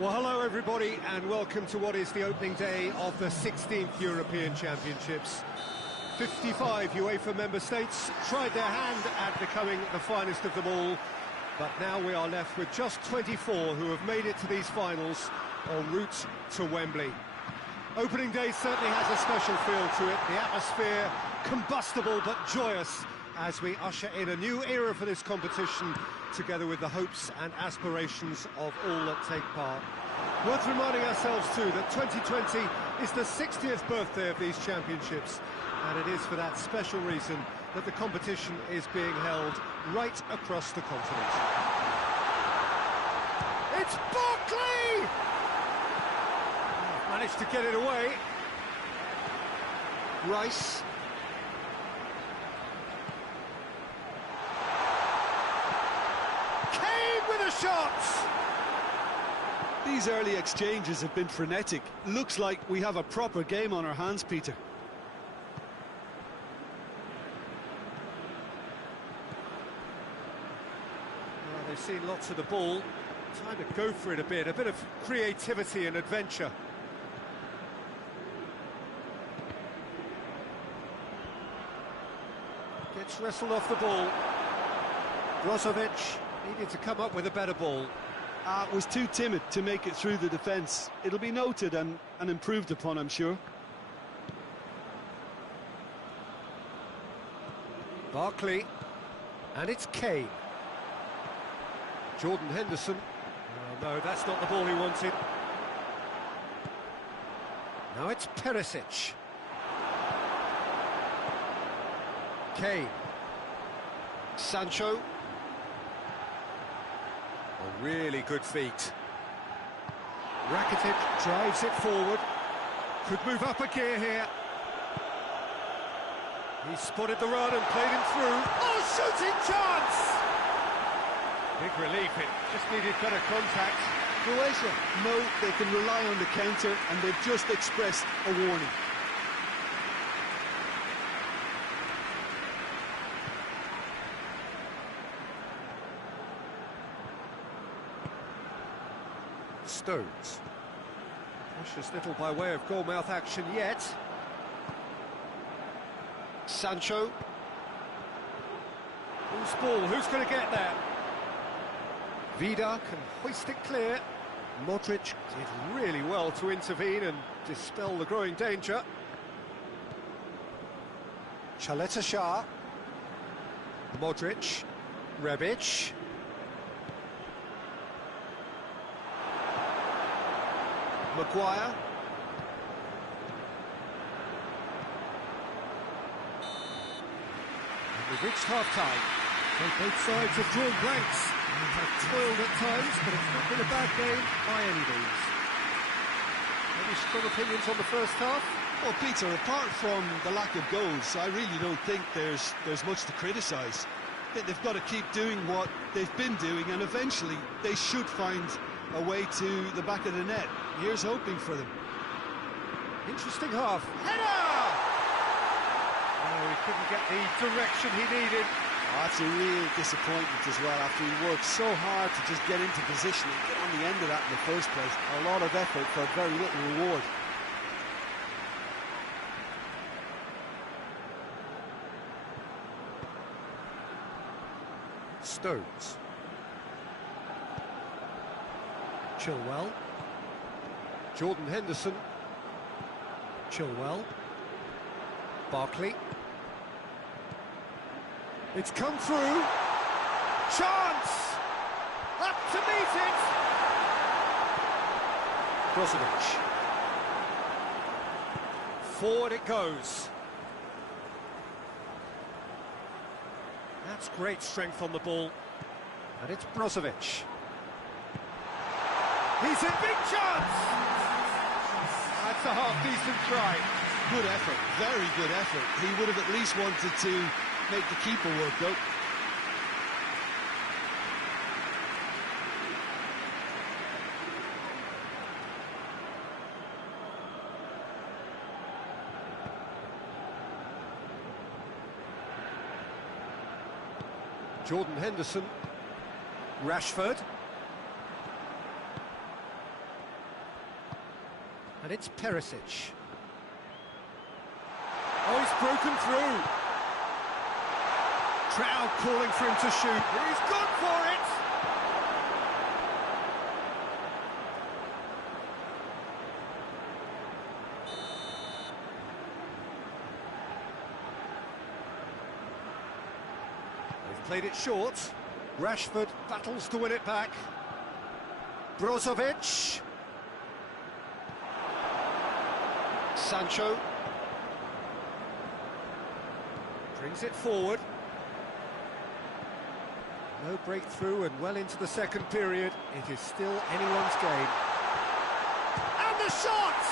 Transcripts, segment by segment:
Well, hello everybody, and welcome to what is the opening day of the 16th European Championships. 55 UEFA member states tried their hand at becoming the finest of them all, but now we are left with just 24 who have made it to these finals en route to Wembley. Opening day certainly has a special feel to it, the atmosphere combustible but joyous as we usher in a new era for this competition, together with the hopes and aspirations of all that take part. Worth reminding ourselves too that 2020 is the 60th birthday of these championships, and it is for that special reason that the competition is being held right across the continent. It's Barkley! Managed to get it away. Rice. With a shot! These early exchanges have been frenetic. Looks like we have a proper game on our hands, Peter. Well, they've seen lots of the ball. Time to go for it a bit of creativity and adventure. Gets wrestled off the ball. Brozovic needed to come up with a better ball. Was too timid to make it through the defence. It'll be noted and improved upon, I'm sure. Barkley, and it's Kane. Jordan Henderson. Oh, no, that's not the ball he wanted. Now it's Perisic. Kane. Sancho. Oh, really good feet. Rakitic drives it forward. Could move up a gear here. He spotted the run and played him through. Oh, shooting chance! Big relief, it just needed better contact. Croatia know they can rely on the counter, and they've just expressed a warning. Stones. Precious little by way of goalmouth action yet. Sancho. Who's ball? Who's going to get there? Vida can hoist it clear. Modric did really well to intervene and dispel the growing danger. Chaleta Shah. Modric. Rebic. Maguire. We've reached half-time. Both sides have drawn blanks and have toiled at times, but it's not been a bad game by any means. Any strong opinions on the first half? Well, Peter, apart from the lack of goals, I really don't think there's much to criticise. They've got to keep doing what they've been doing, and eventually they should find a way to the back of the net. Here's hoping for them. Interesting half. Header! Oh, he couldn't get the direction he needed. Oh, that's a real disappointment as well, after he worked so hard to just get into position and get on the end of that in the first place. A lot of effort for very little reward. Stones. Chilwell. Jordan Henderson. Chilwell. Barkley. It's come through. Chance! Up to meet it! Brozovic. Forward it goes. That's great strength on the ball. And it's Brozovic. He's in, big chance! That's a half-decent try. Good effort, very good effort. He would have at least wanted to make the keeper work, though. Jordan Henderson. Rashford. And it's Perisic. Oh, he's broken through. Crowd calling for him to shoot. He's gone for it! They've played it short. Rashford battles to win it back. Brozovic. Sancho. Brings it forward. No breakthrough and well into the second period. It is still anyone's game. And the shot!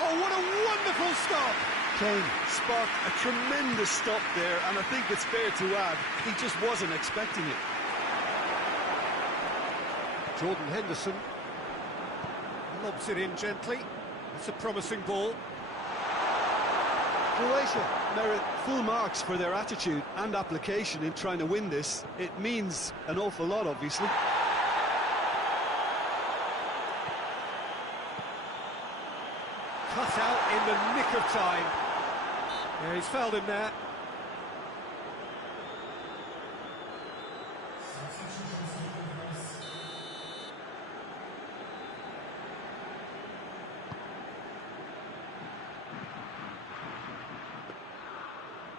Oh, what a wonderful stop! Kane sparked a tremendous stop there, and I think it's fair to add, he just wasn't expecting it. Jordan Henderson lobs it in gently. It's a promising ball. Croatia merit full marks for their attitude and application in trying to win this. It means an awful lot, obviously. Cut out in the nick of time. Yeah, he's fouled him there.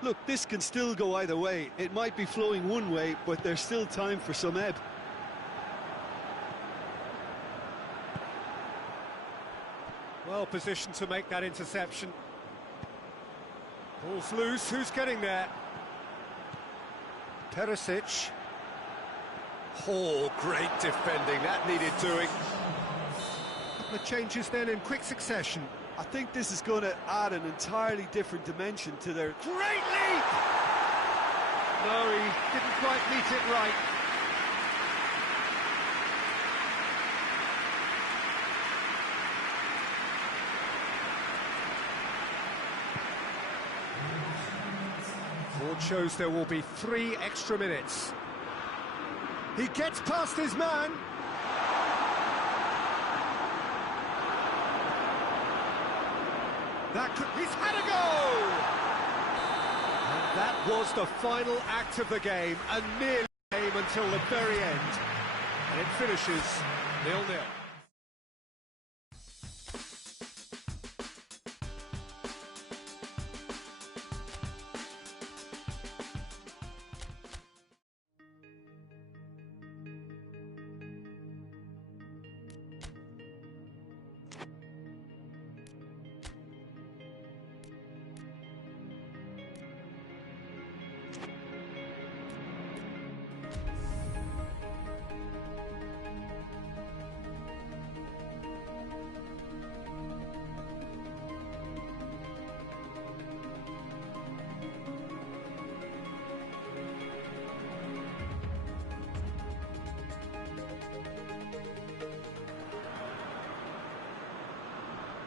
Look, this can still go either way. It might be flowing one way, but there's still time for some ebb. Well positioned to make that interception. Ball's loose, who's getting there? Perisic. Oh, great defending, that needed doing. A couple of changes then in quick succession. I think this is going to add an entirely different dimension to their... Great leap! No, he didn't quite meet it right. Board shows there will be 3 extra minutes. He gets past his man. He's had a go! And that was the final act of the game, and nearly came until the very end. And it finishes 0-0.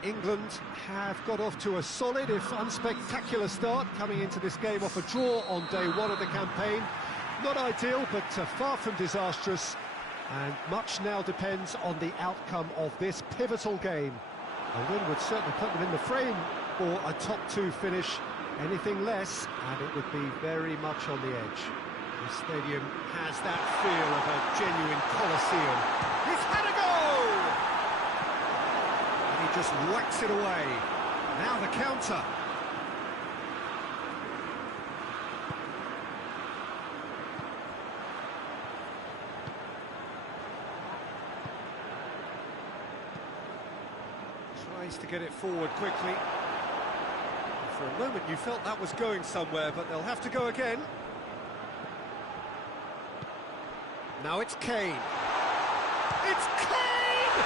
England have got off to a solid, if unspectacular start, coming into this game off a draw on day one of the campaign. Not ideal, but far from disastrous, and much now depends on the outcome of this pivotal game. A win would certainly put them in the frame for a top two finish. Anything less, and it would be very much on the edge. The stadium has that feel of a genuine Colosseum. He's had a goal! And he just whacks it away. Now the counter. Tries to get it forward quickly. For a moment you felt that was going somewhere, but they'll have to go again. Now it's Kane. It's Kane!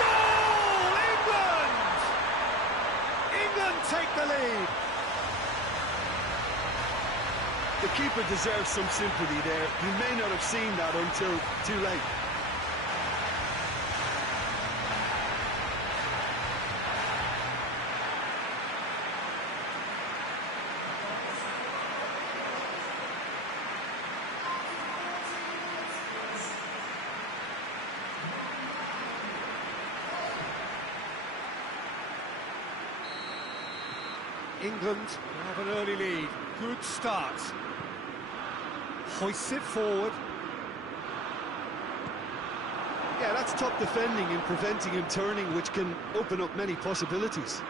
Goal! England! England take the lead. The keeper deserves some sympathy there. You may not have seen that until too late. England have an early lead. Good start. Hoists it forward. Yeah, that's top defending and preventing him turning, which can open up many possibilities.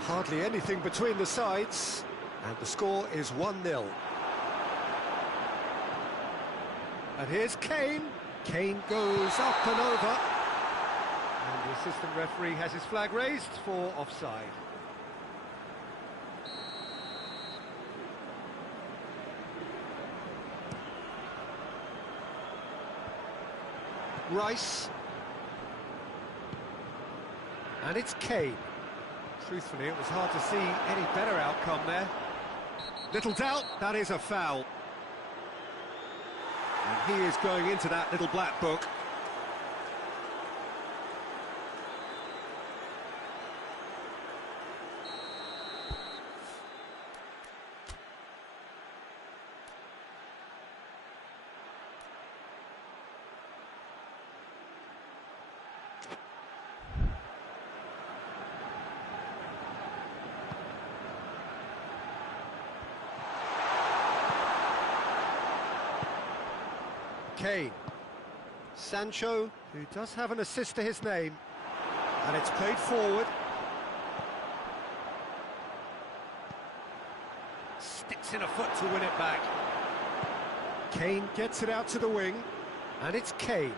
Hardly anything between the sides, and the score is 1-0. And here's Kane. Kane goes up and over, and the assistant referee has his flag raised for offside. Rice, and it's Kane. Truthfully, it was hard to see any better outcome there. Little doubt, that is a foul. And he is going into that little black book. Kane. Sancho, who does have an assist to his name, and it's played forward. Sticks in a foot to win it back. Kane gets it out to the wing, and it's Kane.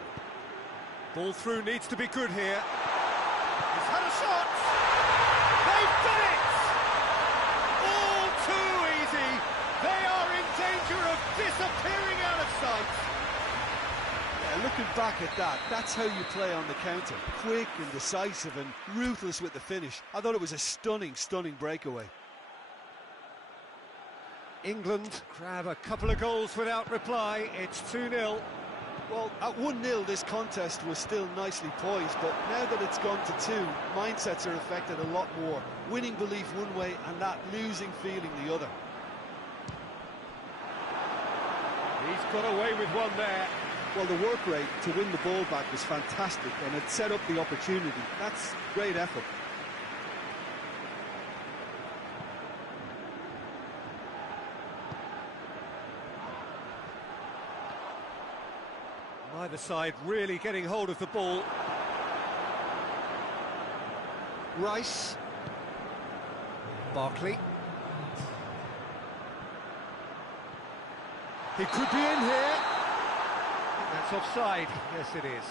Ball through needs to be good here. He's had a shot! They've done it! All too easy! They are in danger of disappearing out of sight! Looking back at that, that's how you play on the counter. Quick and decisive and ruthless with the finish. I thought it was a stunning, stunning breakaway. England grab a couple of goals without reply. It's 2-0. Well, at 1-0 this contest was still nicely poised, but now that it's gone to 2, mindsets are affected a lot more. Winning belief one way and that losing feeling the other. He's got away with one there. Well, the work rate to win the ball back was fantastic, and it set up the opportunity. That's great effort. Neither side really getting hold of the ball. Rice. Barkley. He could be in here. That's offside. Yes, it is.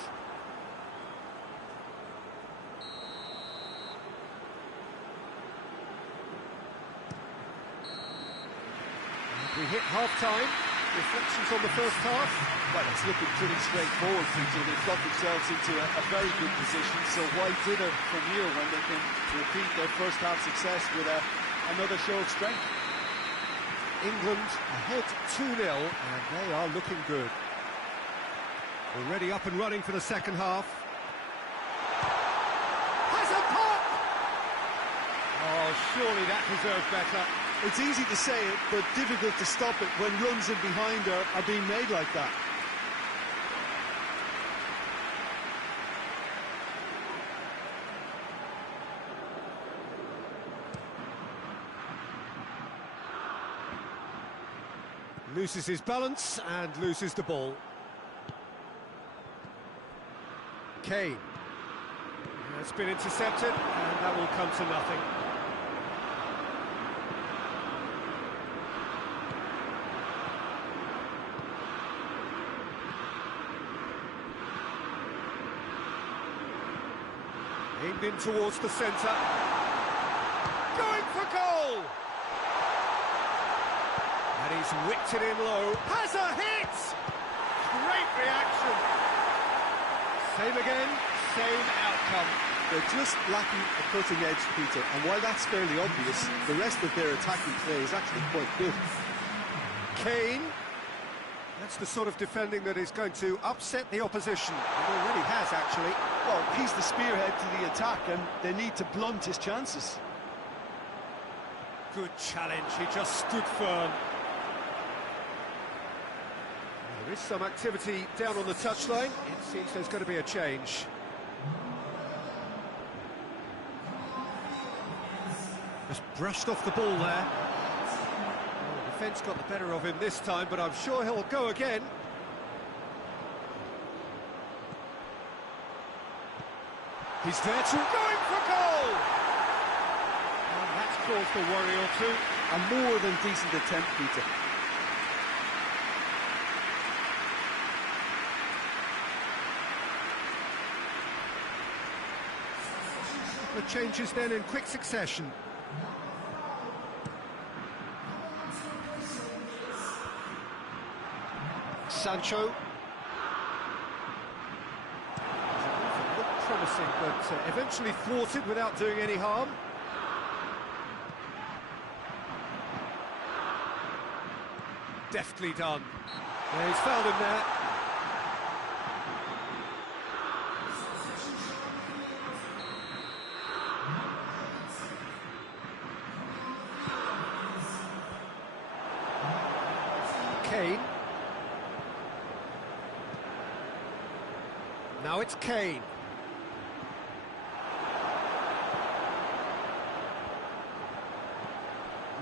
We hit half-time. Reflections on the first half? Well, it's looking pretty straightforward, Peter. They've got themselves into a very good position, so why dither from here when they can repeat their first-half success with another show of strength? England ahead 2-0, and they are looking good. Already up and running for the second half. Has a pop! Oh, surely that deserved better. It's easy to say it, but difficult to stop it when runs in behind are being made like that. Loses his balance and loses the ball. Kane. It's been intercepted, and that will come to nothing. Aimed in towards the centre. Going for goal! And he's whipped it in low. Has a hit! Great reaction. Same again, same outcome. They're just lacking a cutting edge, Peter, and while that's fairly obvious, the rest of their attacking play is actually quite good. Kane. That's the sort of defending that is going to upset the opposition. It already has, actually. Well, he's the spearhead to the attack, and they need to blunt his chances. Good challenge, he just stood firm. There is some activity down on the touchline. It seems there's going to be a change. Just brushed off the ball there. Well, the defence got the better of him this time, but I'm sure he'll go again. He's there to going for goal! And that's caused a worry or two. A more than decent attempt, Peter. The changes then in quick succession. Sancho. Looked promising, but eventually thwarted without doing any harm. Deftly done. Yeah, he's fouled him there. Kane. Now it's Kane.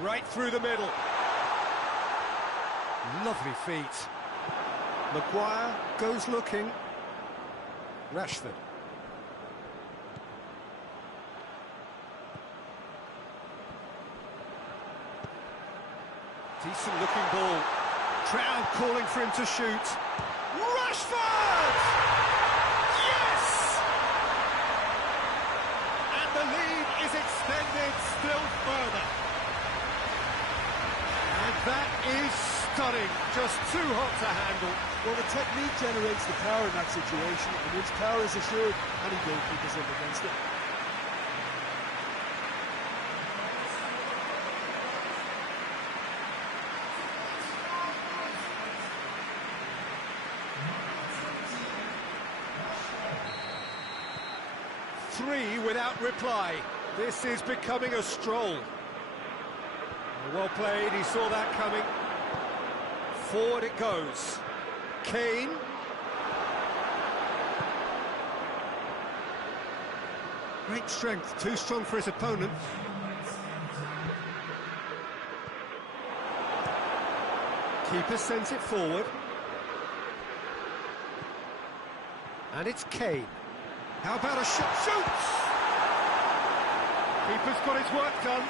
Right through the middle. Lovely feet. Maguire goes looking. Rashford. Decent looking ball. Crowd calling for him to shoot. Rashford! Yes! And the lead is extended still further. And that is stunning. Just too hot to handle. Well, the technique generates the power in that situation, and once power is assured, any goalkeeper's up against it. Three without reply. This is becoming a stroll. Well played, he saw that coming. Forward it goes. Kane. Great strength, too strong for his opponent. Keeper sends it forward. And it's Kane. How about a shot? Shoots! Keeper's got his work done.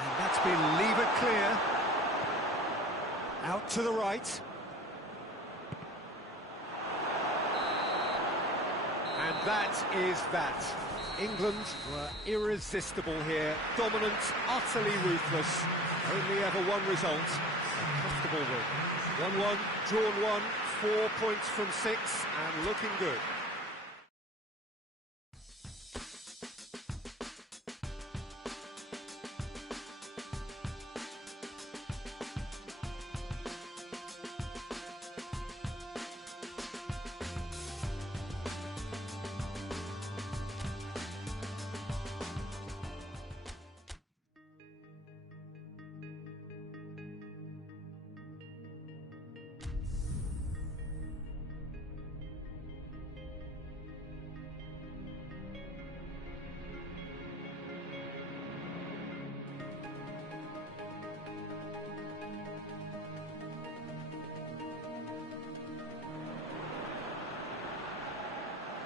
And that's been levered clear. Out to the right. And that is that. England were irresistible here, dominant, utterly ruthless. Only ever one result. Comfortable win. 1-1, drawn 1, 4 points from 6, and looking good.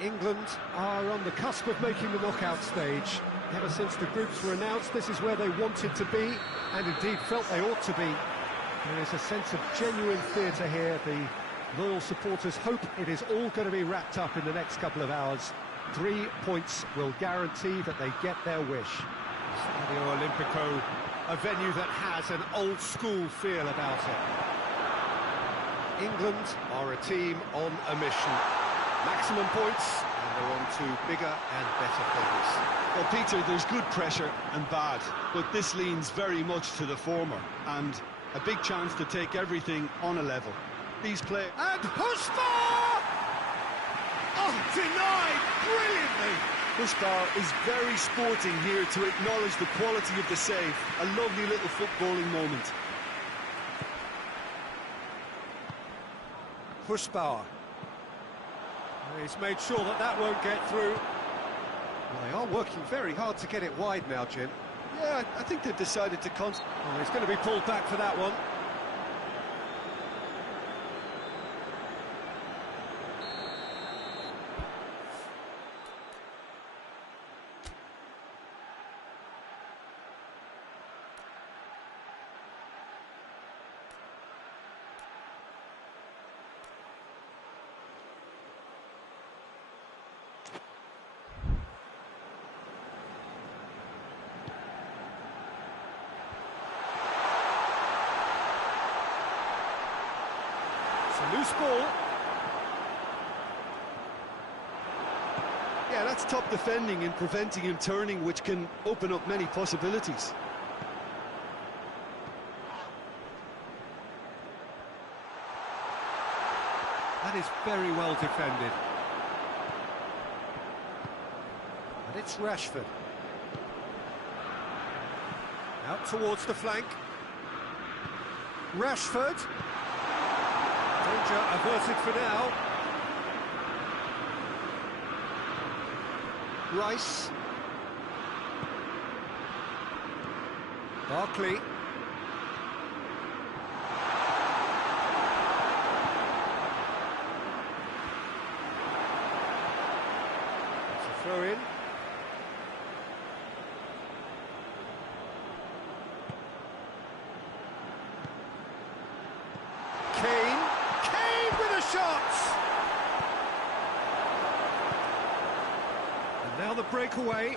England are on the cusp of making the knockout stage. Ever since the groups were announced, this is where they wanted to be, and indeed felt they ought to be. There is a sense of genuine theatre here. The loyal supporters hope it is all going to be wrapped up in the next couple of hours. 3 points will guarantee that they get their wish. Stadio Olimpico, a venue that has an old-school feel about it. England are a team on a mission. Maximum points, and they're on to bigger and better things. Well, Peter, there's good pressure and bad, but this leans very much to the former, and a big chance to take everything on a level. These players... And Huspa! Oh, denied brilliantly! Huspa is very sporting here to acknowledge the quality of the save. A lovely little footballing moment. Huspa. He's made sure that that won't get through. Well, they are working very hard to get it wide now, Jim. Yeah, I think they've decided to concentrate. Oh, he's going to be pulled back for that one. A loose ball. Yeah, that's top defending and preventing him turning, which can open up many possibilities. That is very well defended. And it's Rashford. Out towards the flank. Rashford. Danger averted for now. Rice. Barkley. It's a throw in. Now the breakaway.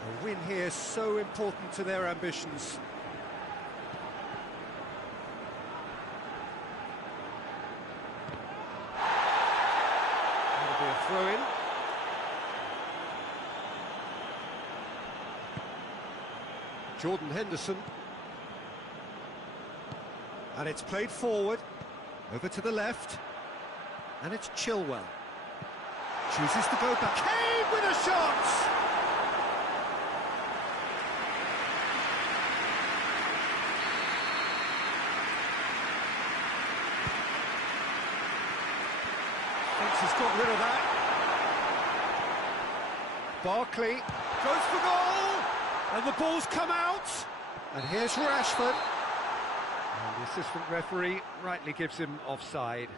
A win here so important to their ambitions. That'll be a throw-in. Jordan Henderson. And it's played forward, over to the left, and it's Chilwell. Chooses to go back. Kane with a shot! Thinks he's got rid of that. Barkley goes for goal! And the ball's come out! And here's Rashford. And the assistant referee rightly gives him offside.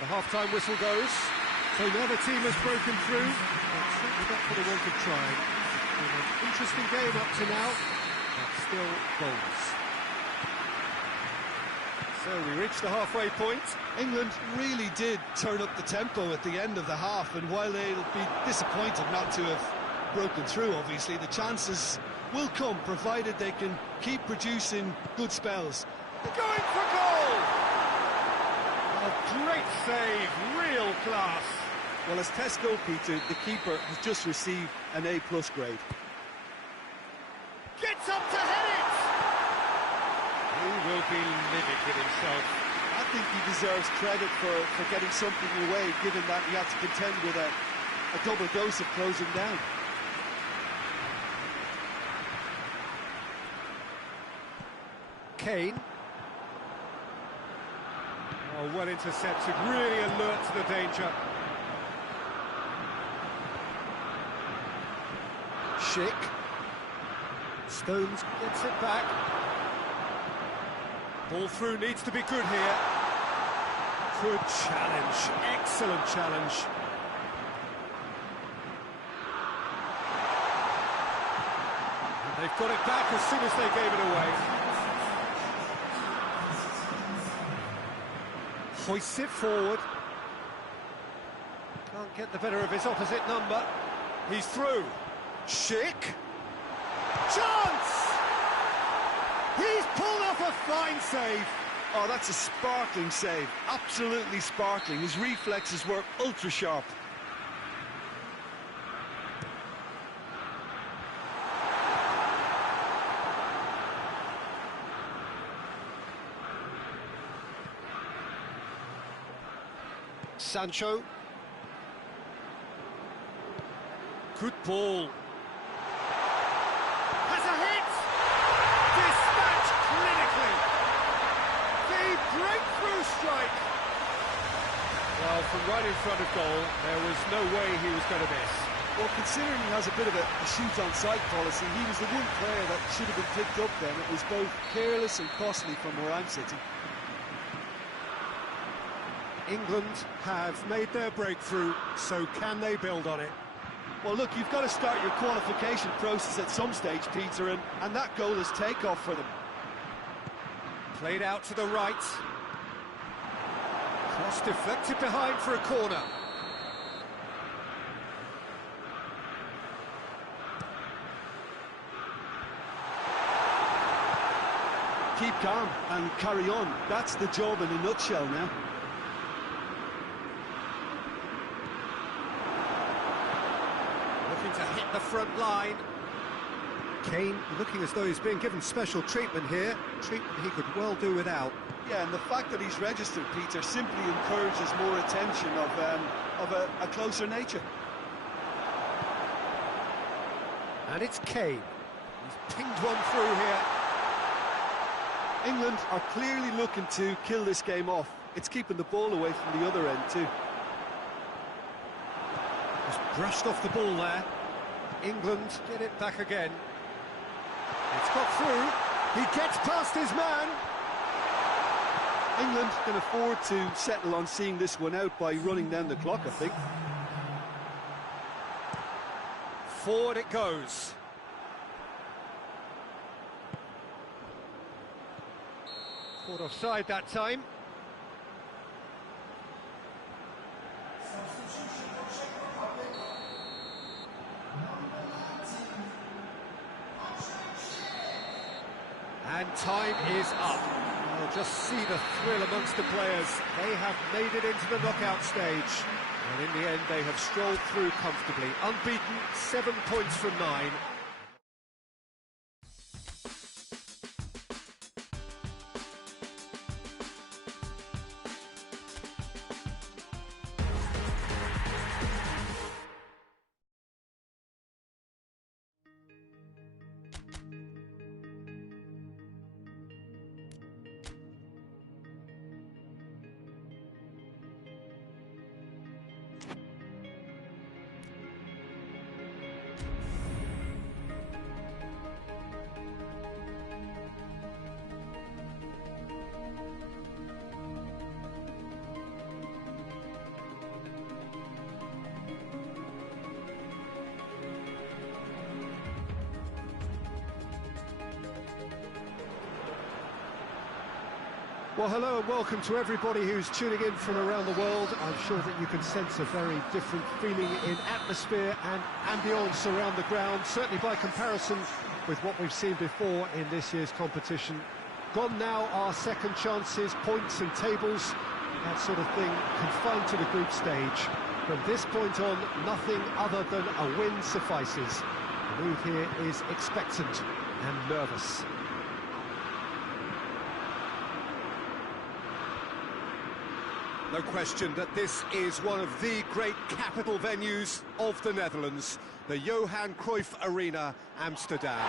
The half-time whistle goes. So now the team has broken through. It's certainly not for the want of trying. It's been an interesting game up to now, but still goals. So we reach the halfway point. England really did turn up the tempo at the end of the half, and while they'll be disappointed not to have broken through, obviously, the chances will come, provided they can keep producing good spells. Going for goal! A great save, real class. Well, as test goalkeeper, the keeper has just received an A+ grade. Gets up to head it! He will be livid with himself. I think he deserves credit for getting something away, given that he had to contend with a double dose of closing down. Kane. Oh, well intercepted, really alert to the danger. Schick. Stones gets it back. Ball through needs to be good here. Good challenge, excellent challenge. And they've got it back as soon as they gave it away. Hoists it forward. Can't get the better of his opposite number. He's through. Schick. Chance! He's pulled off a fine save. Oh, that's a sparkling save. Absolutely sparkling. His reflexes were ultra sharp. Sancho. Good ball. Has a hit! Dispatched clinically. The breakthrough strike. Well, from right in front of goal, there was no way he was going to miss. Well, considering he has a bit of a shoot-on-sight policy, he was the one player that should have been picked up then. It was both careless and costly from where I'm sitting. England have made their breakthrough, so can they build on it? Well, look, you've got to start your qualification process at some stage, Peter, and that goal is takeoff for them. Played out to the right. Cross deflected behind for a corner. Keep calm and carry on. That's the job in a nutshell now. Looking to hit the front line. Kane looking as though he's being given special treatment here. Treatment he could well do without. Yeah, and the fact that he's registered, Peter, simply encourages more attention of a closer nature. And it's Kane. He's pinged one through here. England are clearly looking to kill this game off. It's keeping the ball away from the other end too. Just brushed off the ball there. England get it back again. It's got through. He gets past his man. England can afford to settle on seeing this one out by running down the clock, I think. Forward it goes. Caught offside that time. And time is up. We'll just see the thrill amongst the players. They have made it into the knockout stage. And in the end, they have strolled through comfortably. Unbeaten, 7 points from 9. Well, hello and welcome to everybody who's tuning in from around the world. I'm sure that you can sense a very different feeling in atmosphere and ambience around the ground, certainly by comparison with what we've seen before in this year's competition. Gone now are second chances, points and tables, that sort of thing confined to the group stage. From this point on, nothing other than a win suffices. The mood here is expectant and nervous. No question that this is one of the great capital venues of the Netherlands, the Johan Cruyff Arena, Amsterdam.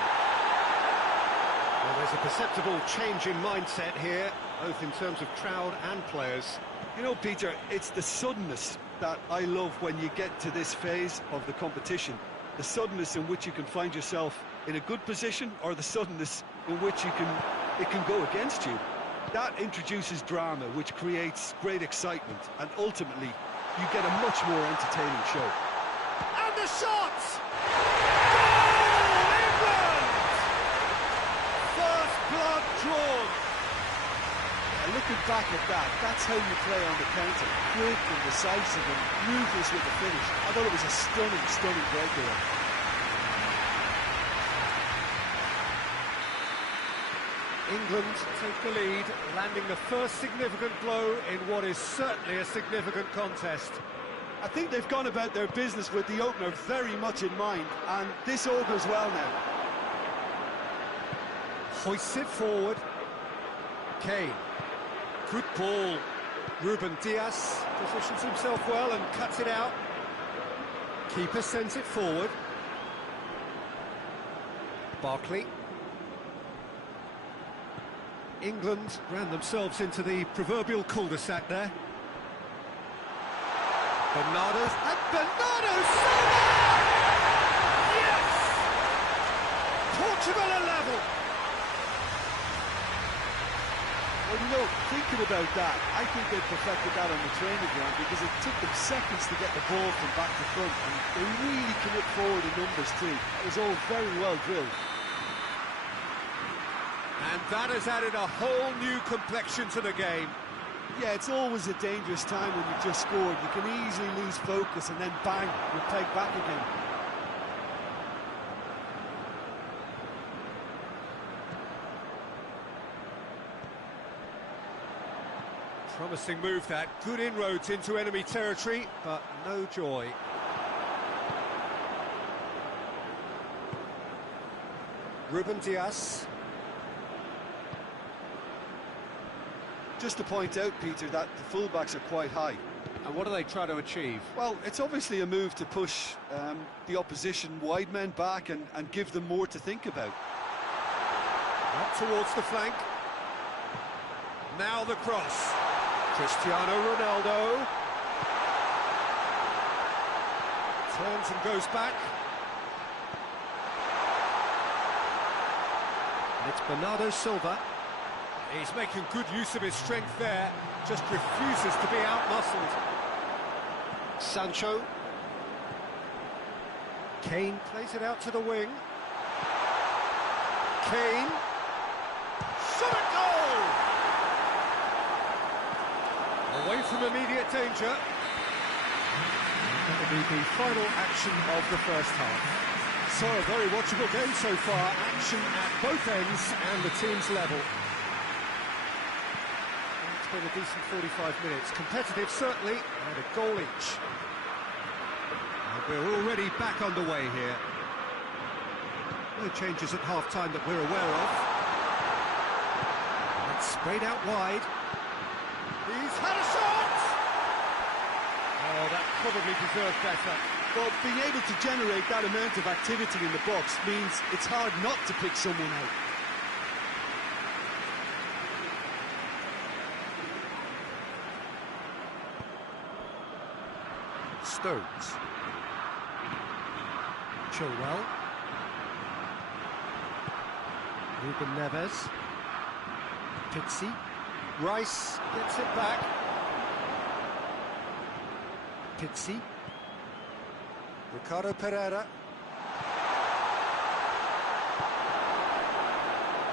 Well, there's a perceptible change in mindset here, both in terms of crowd and players. You know, Peter, it's the suddenness that I love when you get to this phase of the competition. The suddenness in which you can find yourself in a good position, or the suddenness in which it can go against you. That introduces drama, which creates great excitement, and ultimately, you get a much more entertaining show. And the shot! Goal, England! First blood drawn. And looking back at that, that's how you play on the counter. Quick and decisive and ruthless with the finish. I thought it was a stunning, stunning breakaway. England take the lead, landing the first significant blow in what is certainly a significant contest. I think they've gone about their business with the opener very much in mind, and this augurs well now. Hoists it forward. Kane. Good ball. Ruben Dias positions himself well and cuts it out. Keeper sends it forward. Barkley. England ran themselves into the proverbial cul-de-sac there. Bernardo Silva! Yes! Portugal are level! Well, you know, thinking about that, I think they perfected that on the training ground because it took them seconds to get the ball from back to front, and they really commit forward in numbers too. It was all very well drilled. And that has added a whole new complexion to the game. Yeah, it's always a dangerous time when you've just scored. You can easily lose focus and then bang, you're pegged back again. Promising move that, good inroads into enemy territory, but no joy. Ruben Dias. Just to point out, Peter, that the fullbacks are quite high. And what do they try to achieve? Well, it's obviously a move to push the opposition wide men back and give them more to think about. Up towards the flank. Now the cross. Cristiano Ronaldo. Turns and goes back. And it's Bernardo Silva. He's making good use of his strength there, just refuses to be out-muscled. Sancho. Kane plays it out to the wing. Kane. Shot at goal! Away from immediate danger. That'll be the final action of the first half. So, a very watchable game so far. Action at both ends and the team's level. Been a decent 45 minutes. Competitive, certainly, and a goal each. And we're already back underway here. No changes at half-time that we're aware of. It's sprayed out wide. He's had a shot! Oh, that probably deserved better. Well, being able to generate that amount of activity in the box means it's hard not to pick someone out. Stones. Chilwell. Ruben Neves. Pixie. Rice gets it back. Pixie. Ricardo Pereira.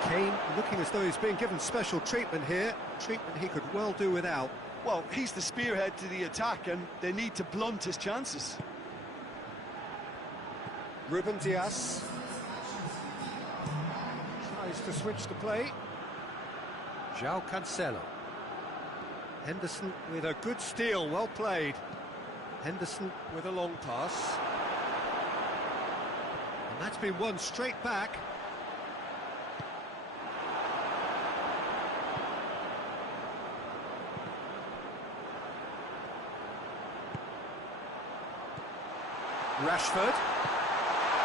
Kane looking as though he's being given special treatment here, treatment he could well do without. Well, he's the spearhead to the attack, and they need to blunt his chances. Ruben Dias tries to switch the play. João Cancelo. Henderson with a good steal, well played. Henderson with a long pass. And that's been won straight back. Rashford.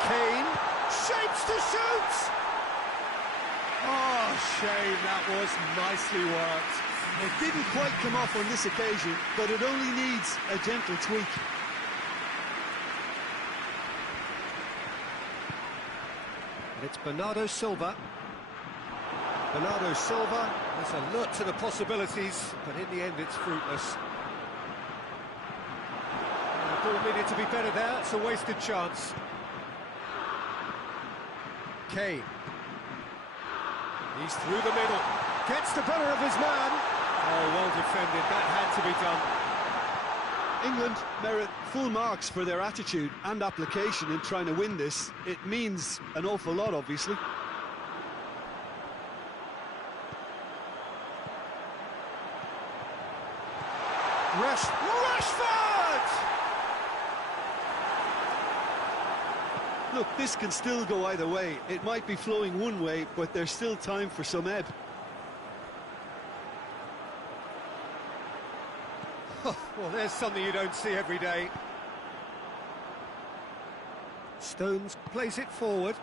Kane. Shapes to shoot! Oh, shame, that was nicely worked. It didn't quite come off on this occasion, but it only needs a gentle tweak. And it's Bernardo Silva. Bernardo Silva is alert to the possibilities, but in the end it's fruitless. The ball needed to be better there, it's a wasted chance. Kane. He's through the middle, gets the better of his man. Oh, well defended, that had to be done. England merit full marks for their attitude and application in trying to win this. It means an awful lot, obviously. Rashford! Look, this can still go either way. It might be flowing one way, but there's still time for some ebb. Well, there's something you don't see every day. Stones plays it forward.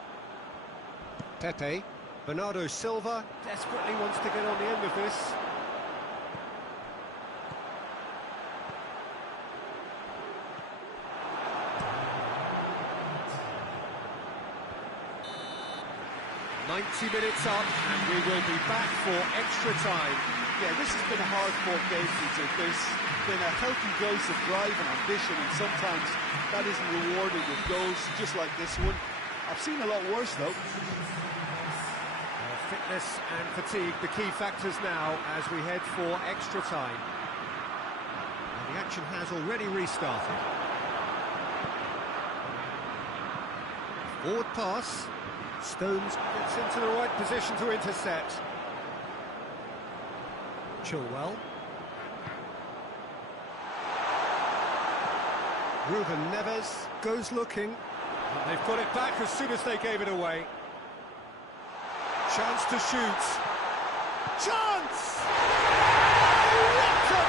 Pepe. Bernardo Silva desperately wants to get on the end of this. "90 minutes up, and we will be back for extra time." Yeah, this has been a hard-fought game, Peter. There's been a healthy dose of drive and ambition, and sometimes that isn't rewarded with goals, just like this one. I've seen a lot worse, though. Fitness and fatigue, the key factors now as we head for extra time. And the action has already restarted. Forward pass. Stones gets into the right position to intercept. Chilwell. Ruben Neves goes looking. And they've got it back as soon as they gave it away. Chance to shoot. Chance! What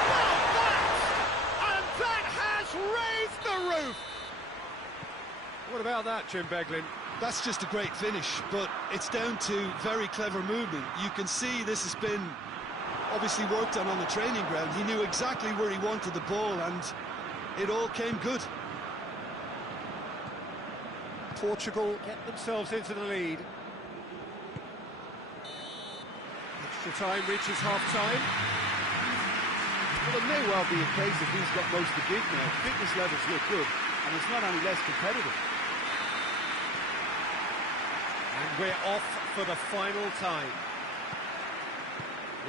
about that? And that has raised the roof! What about that, Jim Beglin? That's just a great finish, but it's down to very clever movement. You can see this has been obviously worked on the training ground. He knew exactly where he wanted the ball, and it all came good. Portugal get themselves into the lead. Extra time reaches half-time. Well, it may well be a case of who's got most to give now. Fitness levels look good, and it's not any less competitive. And we're off for the final time.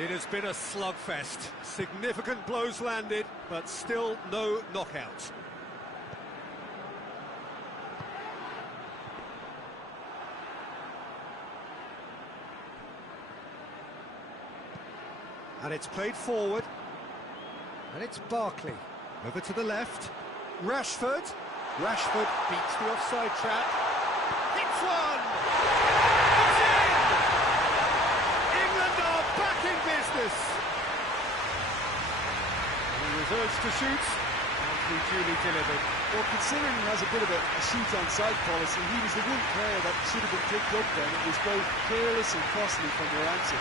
It has been a slugfest. Significant blows landed, but still no knockout. And it's played forward. And it's Barkley. Over to the left. Rashford. Rashford beats the offside trap. Hits one! It's in! England are back in business. He was urged to shoot, and he duly delivered. Well, considering he has a bit of a shoot-on-side policy, he was the one player that should have been picked up then. It was both careless and costly from their answer.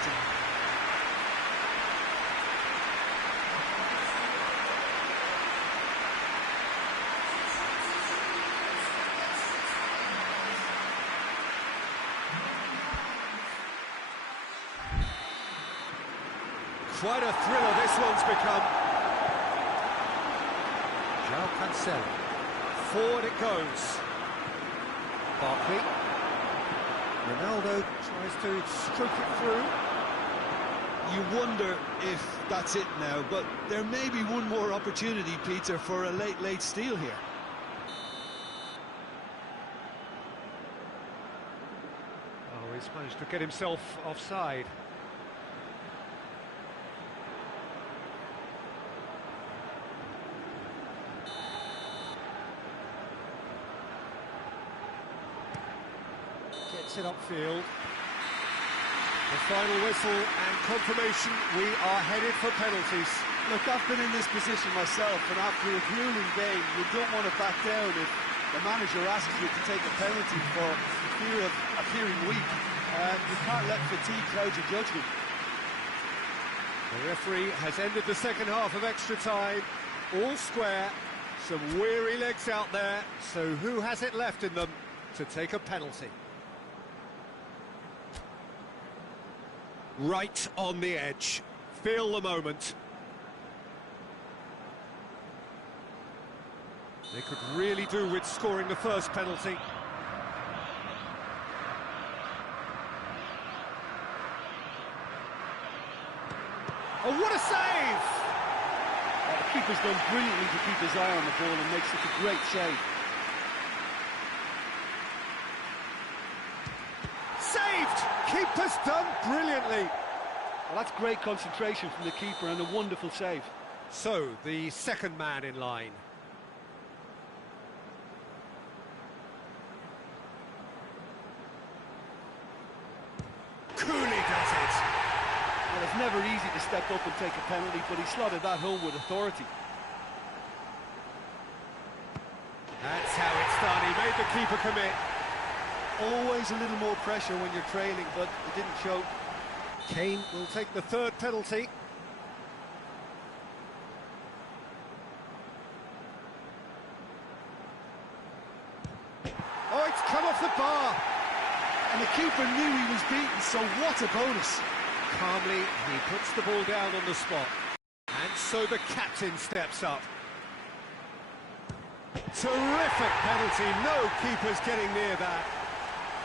Quite a thriller this one's become. João Cancelo. Forward it goes. Barkley. Ronaldo tries to stroke it through. You wonder if that's it now, but there may be one more opportunity, Peter, for a late steal here. Oh, he's managed to get himself offside. Gets it upfield. The final whistle and confirmation, we are headed for penalties. Look, I've been in this position myself, and after a grueling game, you don't want to back down if the manager asks you to take a penalty for fear of appearing weak. You can't let fatigue cloud your judgment. The referee has ended the second half of extra time. All square, some weary legs out there, so who has it left in them to take a penalty? Right on the edge. Feel the moment. They could really do with scoring the first penalty. Oh, what a save! The keeper's done brilliantly to keep his eye on the ball and makes such a great save. Saved! Keeper's done brilliantly. Well, that's great concentration from the keeper and a wonderful save. So, the second man in line. Coolly does it. Well, it's never easy to step up and take a penalty, but he slotted that home with authority. That's how it's done. He made the keeper commit. Always a little more pressure when you're trailing, but it didn't show. Kane will take the third penalty. Oh, it's come off the bar. And the keeper knew he was beaten, so what a bonus. Calmly, he puts the ball down on the spot. And so the captain steps up. Terrific penalty. No keeper's getting near that.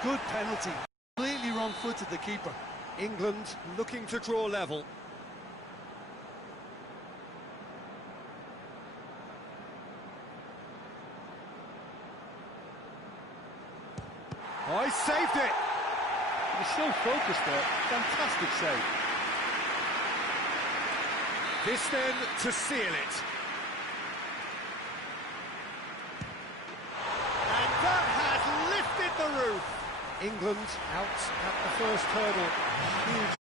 Good penalty. Completely wrong-footed, the keeper. England looking to draw level. Oh, he saved it! He was so focused there. Fantastic save. This then to seal it. And that has lifted the roof. England out at the first hurdle. Huge